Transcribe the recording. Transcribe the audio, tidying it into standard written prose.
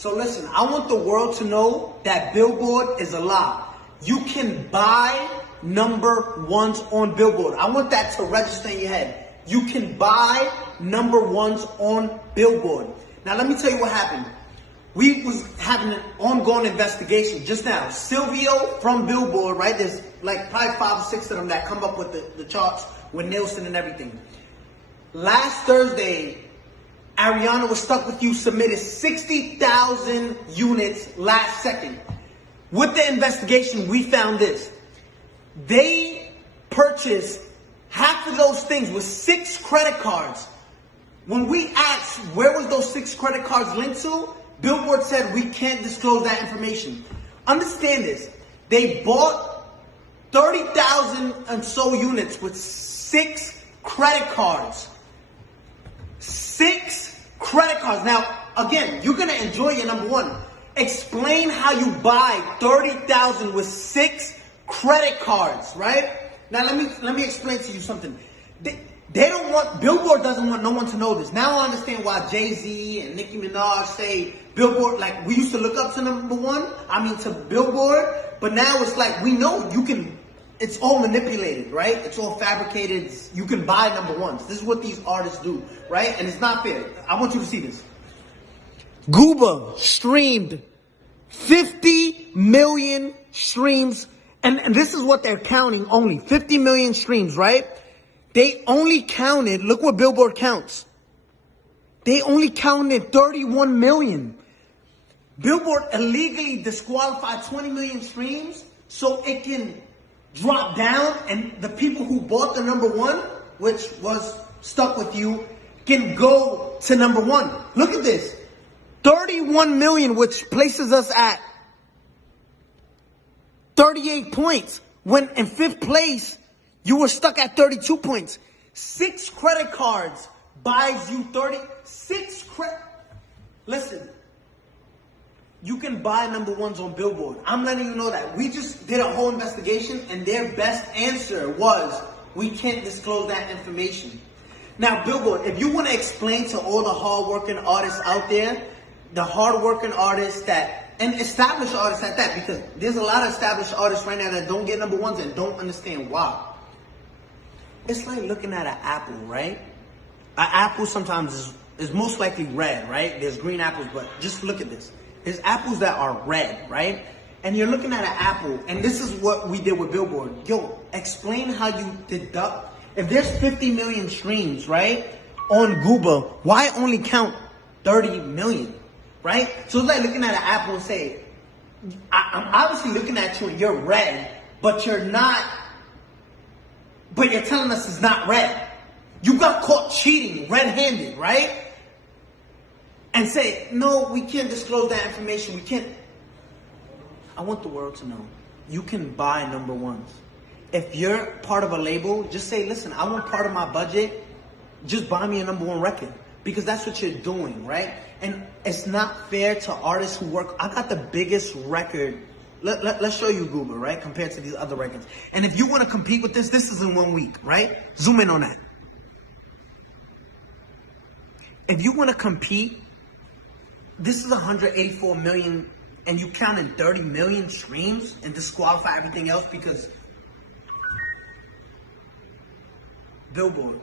So listen, I want the world to know that Billboard is a lie. You can buy number ones on Billboard. I want that to register in your head. You can buy number ones on Billboard. Now let me tell you what happened. We was having an ongoing investigation just now. Silvio from Billboard, right? There's like probably 5 or 6 of them that come up with the charts with Nielsen and everything. Last Thursday, Ariana Was Stuck With You submitted 60,000 units last second. With the investigation, we found this. They purchased half of those things with 6 credit cards. When we asked where was those 6 credit cards linked to, Billboard said we can't disclose that information. Understand this. They bought 30,000 and so units with 6 credit cards. 6 credit cards. Now, again, you're going to enjoy your number one. Explain how you buy 30,000 with 6 credit cards, right? Now, let me explain to you something. They don't want, Billboard doesn't want no one to know this. Now I understand why Jay-Z and Nicki Minaj say Billboard, like we used to look up to number one, to Billboard, but now it's like we know you can, it's all manipulated, right? It's all fabricated. You can buy number ones. This is what these artists do, right? And it's not fair. I want you to see this. Gooba streamed 50 million streams, and this is what they're counting only, 50 million streams, right? They only counted, look what Billboard counts. They only counted 31 million. Billboard illegally disqualified 20 million streams so it can drop down and the people who bought the number one, which was Stuck With You, can go to number one. Look at this. 31 million, which places us at 38 points. When in 5th place, you were stuck at 32 points. 6 credit cards buys you 36 credit. Listen, you can buy number ones on Billboard. I'm letting you know that. We just did a whole investigation and their best answer was, we can't disclose that information. Now, Billboard, if you want to explain to all the hardworking artists out there, the hardworking artists that, and established artists at that, because there's a lot of established artists right now that don't get number ones and don't understand why. It's like looking at an apple, right? An apple sometimes is most likely red, right? There's green apples, but just look at this. There's apples that are red, right? And you're looking at an apple, and this is what we did with Billboard. Yo, explain how you deduct. If there's 50 million streams, right, on Gooba, why only count 30 million, right? So it's like looking at an apple and say, I'm obviously looking at you and you're red, but you're not. But you're telling us it's not red. You got caught cheating red-handed, right? And say, no, we can't disclose that information. We can't. I want the world to know. You can buy number ones. If you're part of a label, just say, listen, I want part of my budget. Just buy me a number one record. Because that's what you're doing, right? And it's not fair to artists who work. I got the biggest record. Let's show you Google, right? Compared to these other records. And if you want to compete with this is in 1 week, right? Zoom in on that. If you want to compete, this is 184 million and you counted 30 million streams and disqualify everything else because Billboard.